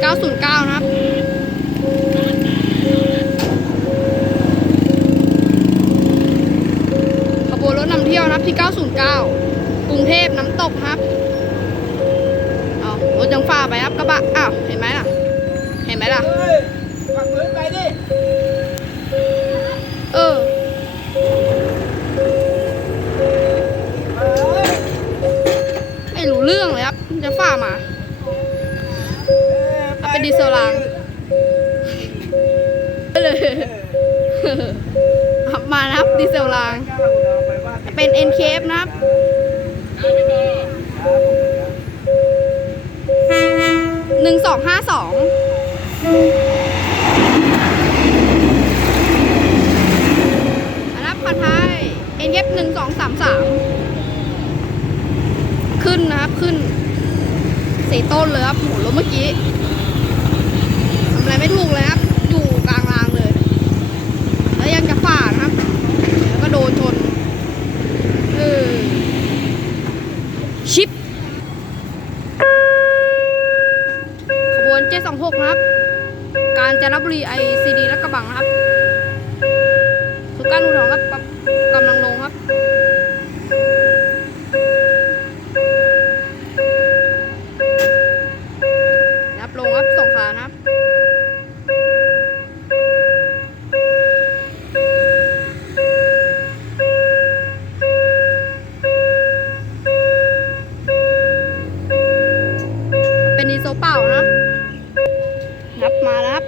909นะครับขบวนรถนำเที่ยวนะครับที่ 909 กรุงเทพน้ำตกครับเอารถยังฝ่าไปครับกระบะอ้าวเห็นไหมล่ะ เห็นไหมล่ะเฮ้ยปักมือไปดิเออเฮ้ยไม่รู้เรื่องเลยครับ จะฝ่ามา เป็นดีเซลรางเลยมานะครับดีเซลรางเป็น NKF นะครับหนึ่งสองห้าสองอันนับคันท้าย NKF หนึ่งสองสามสามขึ้นนะครับ ขึ้นสีต้นเลยครับโหรถเมื่อกี้ อะไรไม่ถูกเลยครับ อยู่กลางรางเลย แล้วยังจะฝ่านะครับ แล้วก็โดนชน เออ ชิป ขบวน 726 นะครับ การจนบุรีไอซีดีและกระบังนะครับสุการอุทองครับกำกำลังลงครับนะครับลงครับสองขานะครับ ครับมาแล้วครับ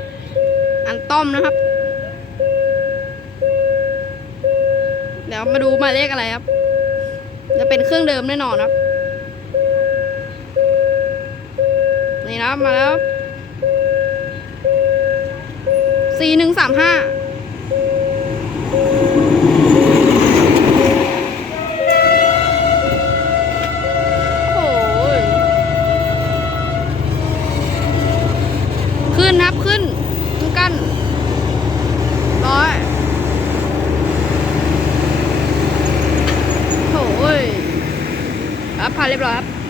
อันต้อมนะครับ เดี๋ยวมาดูหมายเลขอะไรครับ จะเป็นเครื่องเดิมแน่นอนครับ นี่นะมาแล้วสี่หนึ่งสามห้า ขึ้นครับขึ้นทุกกันร้อยโถ่อ้ยครับพาเรียบร้อยครับ